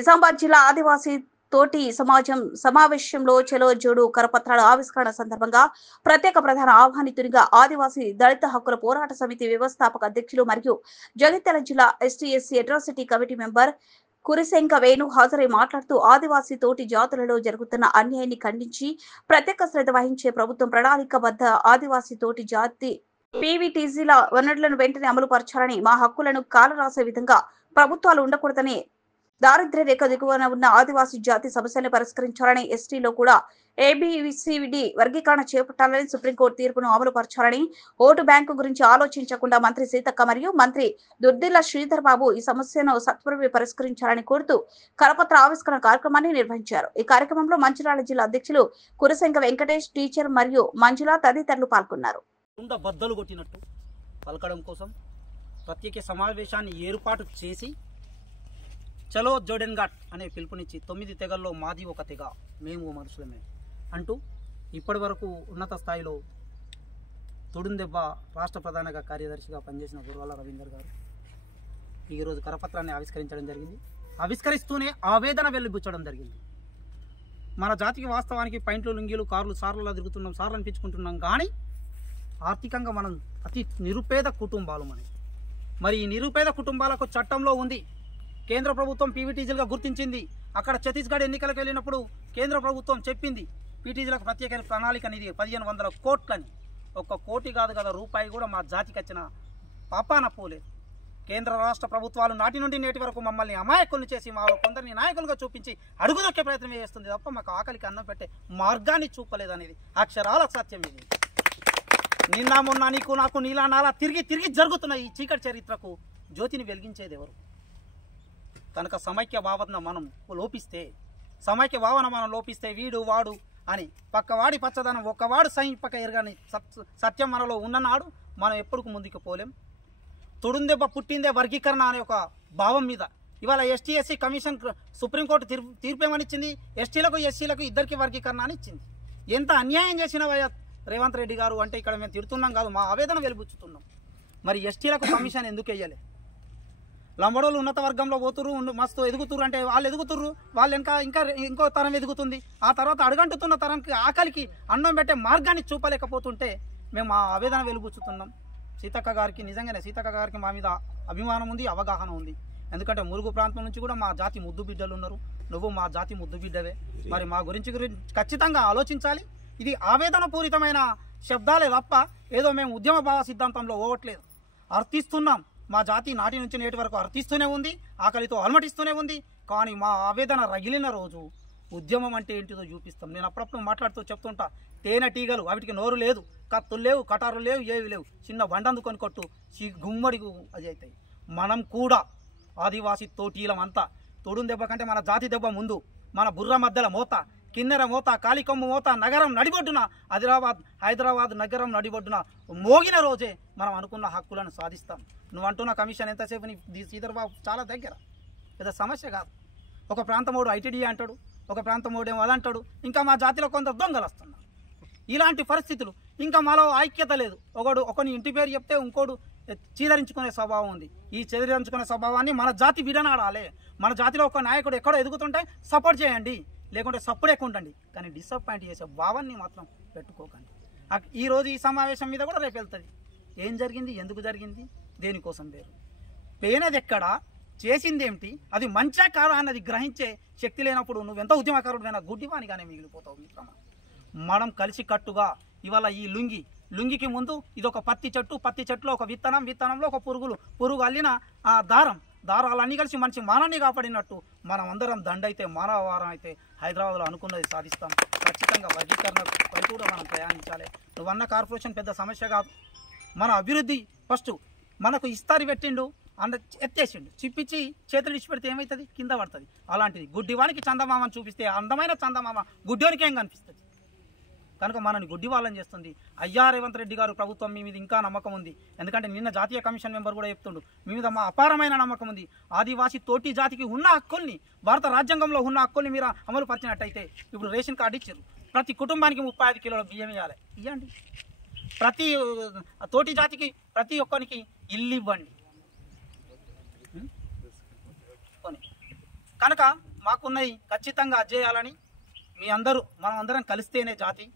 నిజామాబాద్ జిల్లా ఆదివాసీ తోటి సమాజం సమావేశంలో చలో జోడు కరపత్రాల ఆవిష్కరణ సందర్భంగా ప్రత్యేక ప్రధాన ఆహ్వానితునిగా ఆదివాసీ దళిత హక్కుల పోరాట సమితి వ్యవస్థాపక అధ్యక్షులు మరియు జగిత్యాల జిల్లా ఎస్టీ/ఎస్సీ అట్రాసిటీ కమిటీ మెంబర్ కురిశంక వేణు హాజరై మాట్లాడుతూ ఆదివాసీ తోటి జాతులలో జరుగుతున్న అన్యాయాన్ని ఖండించి ప్రత్యేక శ్రద్ధ వహించే ప్రభుత్వం ప్రణాళికబద్ధ ఆదివాసీ తోటి జాతి పీవీటీజీల వనరులను వెంటనే అమలు పరచాలని, మా హక్కులను కాలరాసే విధంగా ప్రభుత్వాలు ఉండకూడదని, దారిద్ర్య రేఖ దిగువన ఉన్న ఆదివాసీ జాతి సమస్యలను పరిష్కరించాలని, ఎస్టీలో కూడా ఏబిసిడి వర్గీకరణ చేపట్టాలని, సుప్రీంకోర్టు తీర్పును అమలు పరచాలని, ఓటు బ్యాంకు గురించి ఆలోచించకుండా మంత్రి సీతక్క మరియు మంత్రి దుర్దిల్ల శ్రీధర్ బాబు ఈ సమస్యను సత్వరమే పరిష్కరించాలని కోరుతూ కరపత్ర ఆవిష్కరణ కార్యక్రమాన్ని నిర్వహించారు. ఈ కార్యక్రమంలో మంచిర్యాల జిల్లా అధ్యక్షులు కురశంక వెంకటేష్, టీచర్ మరియు మంజుల తదితరులు పాల్గొన్నారు. బద్దలు కొట్టినట్టు పలకడం కోసం ప్రత్యేక సమావేశాన్ని ఏర్పాటు చేసి చలో జోడెన్ ఘాట్ అనే పిలుపునిచ్చి 9 తెగల్లో మాది ఒక తెగ, మేము మనుషులమే అంటూ ఇప్పటి వరకు ఉన్నత స్థాయిలో తొడుందెబ్బ రాష్ట్ర ప్రధాన కార్యదర్శిగా పనిచేసిన గురవాల రవీందర్ గారు ఈరోజు కరపత్రాన్ని ఆవిష్కరించడం జరిగింది. ఆవిష్కరిస్తూనే ఆవేదన వెలిబుచ్చడం జరిగింది. మన జాతికి వాస్తవానికి పైంట్లు, లుంగీలు, కార్లు, సార్లలో తిరుగుతున్నాం, సార్లు అనిపించుకుంటున్నాం. కానీ ఆర్థికంగా మనం అతి నిరుపేద కుటుంబాలు మరి ఈ నిరుపేద కుటుంబాలకు చట్టంలో ఉంది. కేంద్ర ప్రభుత్వం పీవీటీజీలుగా గుర్తించింది. అక్కడ ఛత్తీస్గఢ్ ఎన్నికలకు వెళ్ళినప్పుడు కేంద్ర ప్రభుత్వం చెప్పింది పీటీజీలకు ప్రత్యేక ప్రణాళిక నిధి 1500 కోట్లని. 1 కోటి కాదు కదా, రూపాయి కూడా మా జాతికి వచ్చిన పాపాన పోలేదు. కేంద్ర రాష్ట్ర ప్రభుత్వాలు నాటి నుండి నేటి వరకు మమ్మల్ని అమాయకుల్ని చేసి మా కొందరిని నాయకులుగా చూపించి అడుగుదొక్కే ప్రయత్నం చేస్తుంది తప్ప మాకు ఆకలికి అన్నం పెట్టే మార్గాన్ని చూపలేదనేది అక్షరాల సత్యం. ఇది నిన్న మొన్న నీకు నాకు నీలా నాలా తిరిగి తిరిగి జరుగుతున్న ఈ చీకటి చరిత్రకు జ్యోతిని వెలిగించేది ఎవరు? కనుక సమైక్య భావన మనం లోపిస్తే వీడు వాడు అని పక్కవాడి పచ్చదనం ఒక్కవాడు పక్క ఎరగని సత్యం మనలో ఉన్ననాడు మనం ఎప్పుడు ముందుకు పోలేం. తొడుందెబ్బ పుట్టిందే వర్గీకరణ అనే ఒక భావం మీద ఇవాళ ఎస్టీ/ఎస్సీ కమిషన్ సుప్రీంకోర్టు తీర్పు ఏమనిచ్చింది? ఎస్టీలకు ఎస్సీలకు ఇద్దరికి వర్గీకరణ అని ఇచ్చింది. ఎంత అన్యాయం చేసిన రేవంత్ రెడ్డి గారు అంటే ఇక్కడ మేము తిడుతున్నాం కాదు, మా ఆవేదన వెలిబుచ్చుతున్నాం. మరి ఎస్టీలకు కమిషన్ ఎందుకు వేయలే? లంబడోళ్ళు ఉన్నత వర్గంలో పోతురు, మస్తు ఎదుగుతురు అంటే వాళ్ళు ఎదుగుతుర్రు, వాళ్ళు ఇంకో తరం ఎదుగుతుంది. ఆ తర్వాత అడుగంటుతున్న తరంకి ఆకలికి అన్నం పెట్టే మార్గాన్ని చూపలేకపోతుంటే మేము మా ఆవేదన వెలిబుచ్చుతున్నాం. సీతక్క గారికి నిజంగానే సీతక్క గారికి మా మీద అభిమానం ఉంది, అవగాహన ఉంది. ఎందుకంటే మురుగు ప్రాంతం నుంచి కూడా మా జాతి ముద్దు బిడ్డలు ఉన్నారు. నువ్వు మా జాతి ముద్దు బిడ్డవే. మరి మా గురించి ఖచ్చితంగా ఆలోచించాలి. ఇది ఆవేదన పూరితమైన శబ్దాలే తప్ప ఏదో మేము ఉద్యమ భావ సిద్ధాంతంలో ఓవట్లేదు. అర్థిస్తున్నాం. మా జాతి నాటి నుంచి నేటి వరకు అర్థిస్తూనే ఉంది, ఆకలితో అలమటిస్తూనే ఉంది. కానీ మా ఆవేదన రగిలిన రోజు ఉద్యమం అంటే ఏంటిదో చూపిస్తాం. నేను అప్పుడప్పుడు మాట్లాడుతూ చెప్తుంటా, తేనెటీగలు వాటికి నోరు లేదు, కత్తులు లేవు, కటారులు లేవు, ఏవి లేవు, చిన్న బండందుకొని కొట్టు గుమ్మడి అది అవుతాయి. మనం కూడా ఆదివాసీ తోటీలం అంతా తొడుందెబ్బ కంటే మన జాతి దెబ్బ ముందు, మన బుర్ర మధ్యల మోత, కిన్నెర మోత, కాలికొమ్ము మోత, నగరం నడిబొడ్డున హైదరాబాద్ నగరం నడిబొడ్డున మోగిన రోజే మనం అనుకున్న హక్కులను సాధిస్తాం. నువ్వు అంటున్న కమిషన్ ఎంతసేపు శ్రీధర్ బాబు చాలా దగ్గర, పెద్ద సమస్య కాదు. ఒక ప్రాంతమోడు ఐటీడీ అంటాడు, ఒక ప్రాంతమోడేమో అదంటాడు. ఇంకా మా జాతిలో కొంత దొంగలు వస్తున్నారు. ఇలాంటి పరిస్థితులు ఇంకా మాలో ఐక్యత లేదు. ఒకని ఇంటి పేరు చెప్తే ఇంకోడు చీదరించుకునే స్వభావం ఉంది. ఈ చీదరించుకునే స్వభావాన్ని మన జాతి విడనాడాలి. మన జాతిలో ఒక నాయకుడు ఎక్కడో ఎదుగుతుంటే సపోర్ట్ చేయండి, లేకుంటే సప్పుడు ఎక్కువ ఉండండి. కానీ డిసప్పాయింట్ చేసే భావాన్ని మాత్రం పెట్టుకోకండి. ఈరోజు ఈ సమావేశం మీద కూడా రేపు వెళ్తుంది. ఏం జరిగింది, ఎందుకు జరిగింది, దేనికోసం వేరు, పేనది ఎక్కడ, చేసింది ఏమిటి, అది మంచా కాదా అన్నది గ్రహించే శక్తి లేనప్పుడు నువ్వెంత ఉద్యమకారుడైనా గుడ్డివానిగానే మిగిలిపోతావు. మిత్రమా, మనం కలిసి కట్టుగా ఇవాళ ఈ లుంగికి ముందు ఇది ఒక పత్తి చెట్టులో ఒక విత్తనంలో ఒక పురుగు అల్లిన ఆ దారాలన్నీ కలిసి మంచి మానాన్ని కాపాడినట్టు మనం అందరం దండైతే మానవవారం అయితే హైదరాబాద్లో అనుకున్నది సాధిస్తాం. ఖచ్చితంగా వర్గీకరణ పై కూడా మనం ప్రయాణించాలి. నువ్వన్న కార్పొరేషన్ పెద్ద సమస్య కాదు. మన అభివృద్ధి ఫస్ట్ మనకు ఇస్తారి పెట్టిండు, ఎత్తేసిండు, చిప్పించి చేతులు ఇచ్చిపెడితే ఏమవుతుంది, కింద పడుతుంది. అలాంటిది గుడ్డివానికి చందమామని చూపిస్తే అందమైన చందమామ గుడ్డివానికి ఏం కనిపిస్తుంది? కనుక మనని గుడ్డి వాళ్ళని చేస్తుంది. అయ్యా రేవంత్ రెడ్డి గారు ప్రభుత్వం మీ మీద ఇంకా నమ్మకం ఉంది. ఎందుకంటే నిన్న జాతీయ కమిషన్ మెంబర్ కూడా చెప్తుండు, మీ మీద మా అపారమైన నమ్మకం ఉంది. ఆదివాసీ తోటి జాతికి ఉన్న హక్కుల్ని, భారత రాజ్యాంగంలో ఉన్న హక్కుల్ని మీరు అమలు పరిచినట్టయితే ఇప్పుడు రేషన్ కార్డు ఇచ్చారు, ప్రతి కుటుంబానికి 35 కిలోల బియ్యం ఇవ్వండి. ప్రతి తోటి జాతికి ప్రతి ఒక్కరికి ఇల్లు ఇవ్వండి. కనుక మాకున్నవి ఖచ్చితంగా చేయాలని మీ అందరూ మనం అందరం కలిస్తేనే జాతి